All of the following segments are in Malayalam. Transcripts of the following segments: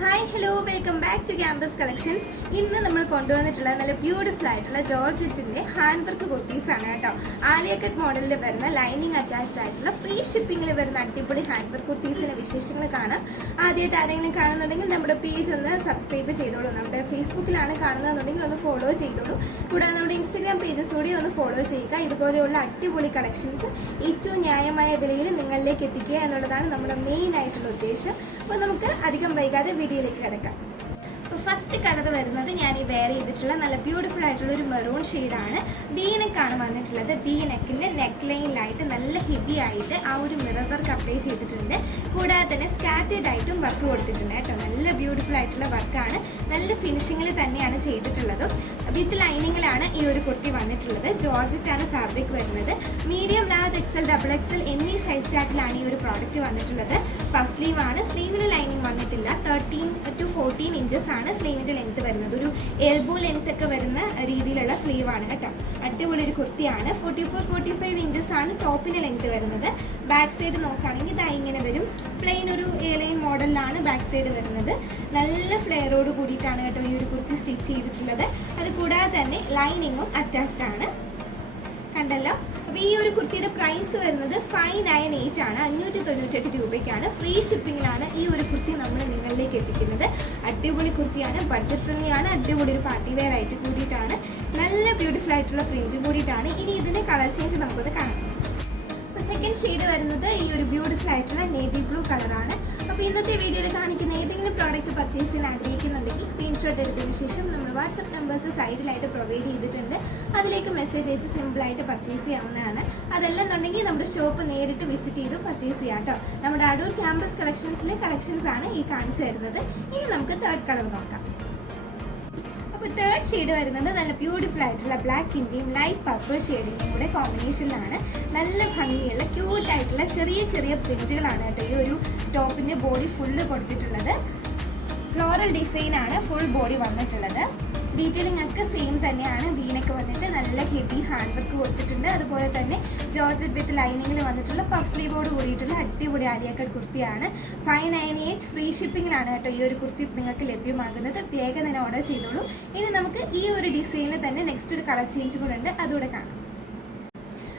Hi hello welcome back to campus collections. ഇന്ന് നമ്മൾ കൊണ്ടുവന്നിട്ടുള്ള നല്ല ബ്യൂട്ടിഫുൾ ആയിട്ടുള്ള ജോർജറ്റിന്റെ ഹാൻഡ് വർക്ക് കുർത്തീസ് ആണ് കേട്ടോ. ആലിയ കട്ട് മോഡലിൽ വരുന്ന ലൈനിങ് അറ്റാച്ച്ഡ് ആയിട്ടുള്ള ഫ്രീ ഷിപ്പിംഗിൽ വരുന്ന അടിപൊളി ഹാൻഡ് വർക്ക് കുർത്തീസിന്റെ വിശേഷങ്ങൾ കാണാം. ആദ്യമായിട്ട് ആരെങ്കിലും കാണുന്നുണ്ടെങ്കിൽ നമ്മുടെ പേജ് ഒന്ന് സബ്സ്ക്രൈബ് ചെയ്തോളൂ. നമ്മുടെ ഫേസ്ബുക്കിലാണ് കാണുന്നതെന്നുണ്ടെങ്കിൽ ഒന്ന് ഫോളോ ചെയ്തോളൂ. കൂടാതെ നമ്മുടെ ഇൻസ്റ്റാഗ്രാം പേജസ് കൂടി ഒന്ന് ഫോളോ ചെയ്യുക. ഇതുപോലെയുള്ള അടിപൊളി കളക്ഷൻസ് ഏറ്റവും ന്യായമായ വിലയിൽ നിങ്ങളിലേക്ക് എത്തിക്കുക എന്നുള്ളതാണ് നമ്മുടെ മെയിൻ ആയിട്ടുള്ള ഉദ്ദേശം. അപ്പോൾ നമുക്ക് അധികം വൈകാതെ വീഡിയോയിലേക്ക് കിടക്കാം. ഫസ്റ്റ് കളർ വരുന്നത് ഞാൻ ഈ വെയർ ചെയ്തിട്ടുള്ള നല്ല ബ്യൂട്ടിഫുൾ ആയിട്ടുള്ള ഒരു മെറൂൺ ഷെയ്ഡാണ്. ബി നെക്കാണ് വന്നിട്ടുള്ളത്. ബി നെക്കിൻ്റെ നെക്ക് ലൈനിലായിട്ട് നല്ല ഹെവി ആയിട്ട് ആ ഒരു മിറർ വർക്ക് അപ്ലൈ ചെയ്തിട്ടുണ്ട്. കൂടാതെ തന്നെ സ്കാറ്റേഡ് ആയിട്ടും വർക്ക് കൊടുത്തിട്ടുണ്ട് കേട്ടോ. നല്ല ബ്യൂട്ടിഫുൾ ആയിട്ടുള്ള വർക്കാണ്. നല്ല ഫിനിഷിങ്ങിൽ തന്നെയാണ് ചെയ്തിട്ടുള്ളതും. വിത്ത് ലൈനിങ്ങിലാണ് ഈ ഒരു കുർത്തി വന്നിട്ടുള്ളത്. ജോർജറ്റാണ് ഫാബ്രിക് വരുന്നത്. Medium, large, XL, double XL എന്നീ സൈസ് ചാർട്ടിലാണ് ഈ ഒരു പ്രോഡക്റ്റ് വന്നിട്ടുള്ളത്. പഫ് സ്ലീവ് ആണ്. സ്ലീവിൽ ലൈനിങ് വന്നിട്ടില്ല. 13 to 14 ഇഞ്ചസ് ആണ് സ്ലീവിൻ്റെ ലെങ്ത് വരുന്നത്. ഒരു എൽബോ ലെങ്ത് ഒക്കെ വരുന്ന രീതിയിലുള്ള സ്ലീവ് ആണ് കേട്ടോ. അടിപൊളി ഒരു കുർത്തിയാണ്. 44-45 ഇഞ്ചസ് ആണ് ടോപ്പിൻ്റെ ലെങ്ത് വരുന്നത്. ബാക്ക് സൈഡ് നോക്കുകയാണെങ്കിൽ ഇതാ ഇങ്ങനെ വരും. പ്ലെയിൻ ഒരു എയർലൈൻ മോഡലിലാണ് ബാക്ക് സൈഡ് വരുന്നത്. നല്ല ഫ്ലെയറോട് കൂടിയിട്ടാണ് കേട്ടോ ഈ ഒരു കുർത്തി സ്റ്റിച്ച് ചെയ്തിട്ടുള്ളത്. അത് കൂടാതെ തന്നെ ലൈനിങ്ങും അറ്റാച്ച്ഡ് ആണ്. കണ്ടല്ലോ. അപ്പോൾ ഈ ഒരു കുർത്തിയുടെ പ്രൈസ് വരുന്നത് 598 ആണ്. 598 രൂപയ്ക്കാണ്. ഫ്രീ ഷിപ്പിങ്ങിലാണ് ഈ ഒരു കുർത്തി നമ്മൾ നിങ്ങളിലേക്ക് എത്തിക്കുന്നത്. അടിപൊളി കുർത്തിയാണ്. ബഡ്ജറ്റ് ഫ്രണ്ട്ലി ആണ്. അടിപൊളി ഒരു പാർട്ടി വെയർ ആയിട്ട് കൂടിയിട്ടാണ്. നല്ല ബ്യൂട്ടിഫുൾ ആയിട്ടുള്ള പ്രിന്റ് കൂടിയിട്ടാണ്. ഇനി ഇതിൻ്റെ കളർ ചേഞ്ച് നമുക്കത് കാണാം. സെക്കൻഡ് ഷെയ്ഡ് വരുന്നത് ഈ ഒരു ബ്യൂട്ടിഫുൾ ആയിട്ടുള്ള നേവി ബ്ലൂ കളറാണ്. അപ്പോൾ ഇന്നത്തെ വീഡിയോയിൽ കാണിക്കുന്ന ഏതെങ്കിലും പ്രോഡക്റ്റ് പർച്ചേസ് ചെയ്യാൻ ആഗ്രഹിക്കുന്നുണ്ടെങ്കിൽ സ്ക്രീൻഷോട്ട് എടുത്തതിന് ശേഷം നമ്മൾ വാട്സപ്പ് നമ്പേഴ്സ് സൈഡിലായിട്ട് പ്രൊവൈഡ് ചെയ്തിട്ടുണ്ട്. അതിലേക്ക് മെസ്സേജ് അയച്ച് സിമ്പിളായിട്ട് പർച്ചേസ് ചെയ്യാവുന്നതാണ്. അതല്ലെന്നുണ്ടെങ്കിൽ നമ്മുടെ ഷോപ്പ് നേരിട്ട് വിസിറ്റ് ചെയ്ത് പർച്ചേസ് ചെയ്യാം കേട്ടോ. നമ്മുടെ അടൂർ ക്യാമ്പസ് കളക്ഷൻസിലെ കളക്ഷൻസ് ആണ് ഈ കാണിച്ചു തരുന്നത്. ഇനി നമുക്ക് തേർഡ് കളർ നോക്കാം. അപ്പോൾ തേർഡ് ഷെയ്ഡ് വരുന്നത് നല്ല ബ്യൂട്ടിഫുൾ ആയിട്ടുള്ള ബ്ലാക്കിൻ്റെയും ലൈറ്റ് പർപ്പിൾ ഷെയ്ഡിൻ്റെയും കൂടെ കോമ്പിനേഷനിലാണ്. നല്ല ഭംഗിയുള്ള ക്യൂട്ടായിട്ടുള്ള ചെറിയ ചെറിയ പ്രിൻറ്റുകളാണ് കേട്ടോ ഈ ഒരു ടോപ്പിൻ്റെ ബോഡി ഫുള്ള് കൊടുത്തിട്ടുള്ളത്. ഫ്ലോറൽ ഡിസൈനാണ് ഫുൾ ബോഡി വന്നിട്ടുള്ളത്. ഡീറ്റെയിലിംഗ് ഒക്കെ സെയിം തന്നെയാണ്. വീനൊക്കെ വന്നിട്ട് നല്ല ഹെവി ഹാൻഡ് വർക്ക് കൊടുത്തിട്ടുണ്ട്. അതുപോലെ തന്നെ ജോർജറ്റ് വിത്ത് ലൈനിങ്ങിൽ വന്നിട്ടുള്ള പഫ് സ്ലീവോട് കൂടിയിട്ടുള്ള അടിപൊളി ആലിയ കട്ട് കുർത്തിയാണ്. 598 ഫ്രീ ഷിപ്പിങ്ങിലാണ് കേട്ടോ ഈ ഒരു കുർത്തി നിങ്ങൾക്ക് ലഭ്യമാകുന്നത്. വേഗം തന്നെ ഓർഡർ ചെയ്തോളൂ. ഇനി നമുക്ക് ഈ ഒരു ഡിസൈനിൽ തന്നെ നെക്സ്റ്റ് ഒരു കളർ ചേഞ്ച് കൂടെ ഉണ്ട്, അതുകൂടെ കാണാം.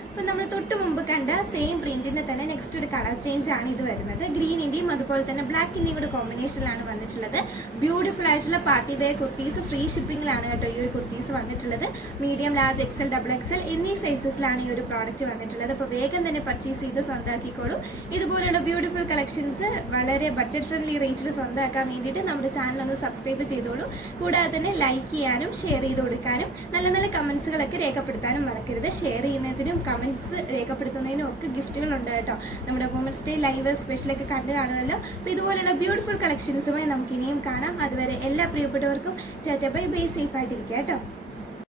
അപ്പോൾ നമ്മൾ തൊട്ട് മുമ്പ് കണ്ട സെയിം പ്രിന്റിൻ്റെ തന്നെ നെക്സ്റ്റ് ഒരു കളർ ചേഞ്ച് ആണ് ഇത് വരുന്നത്. ഗ്രീനിൻ്റെയും അതുപോലെ തന്നെ ബ്ലാക്കിൻ്റെയും കൂടെ കോമ്പിനേഷനിലാണ് വന്നിട്ടുള്ളത്. ബ്യൂട്ടിഫുൾ ആയിട്ടുള്ള പാർട്ടി വെയർ കുർത്തീസ് ഫ്രീ ഷിപ്പിങ്ങിലാണ് കേട്ടോ ഈ ഒരു കുർത്തീസ് വന്നിട്ടുള്ളത്. Medium, large, XL, double XL എന്നീ സൈസസിലാണ് ഈ ഒരു പ്രോഡക്റ്റ് വന്നിട്ടുള്ളത്. അപ്പോൾ വേഗം തന്നെ പർച്ചേസ് ചെയ്ത് സ്വന്തമാക്കിക്കോളൂ. ഇതുപോലെയുള്ള ബ്യൂട്ടിഫുൾ കളക്ഷൻസ് വളരെ ബഡ്ജറ്റ് ഫ്രണ്ട്ലി റേറ്റിൽ സ്വന്തമാക്കാൻ വേണ്ടിയിട്ട് നമ്മുടെ ചാനൽ ഒന്ന് സബ്സ്ക്രൈബ് ചെയ്തോളൂ. കൂടാതെ തന്നെ ലൈക്ക് ചെയ്യാനും ഷെയർ ചെയ്ത് കൊടുക്കാനും നല്ല നല്ല കമൻസുകളൊക്കെ രേഖപ്പെടുത്താനും മറക്കരുത്. ഷെയർ ചെയ്യുന്നതിനും കമൻസ് രേഖപ്പെടുത്തുന്നതിനും ഒക്കെ ഗിഫ്റ്റുകൾ ഉണ്ട് കേട്ടോ. നമ്മുടെ വുമൻസ് ഡേ ലൈവ് സ്പെഷ്യലൊക്കെ കണ്ടു കാണുമല്ലോ. അപ്പോൾ ഇതുപോലെയുള്ള ബ്യൂട്ടിഫുൾ കളക്ഷൻസുമായി നമുക്ക് ഇനിയും കാണാം. അതുവരെ എല്ലാ പ്രിയപ്പെട്ടവർക്കും ടാറ്റ ബൈ ബൈ. സേഫ് ആയിട്ടിരിക്കുക കേട്ടോ.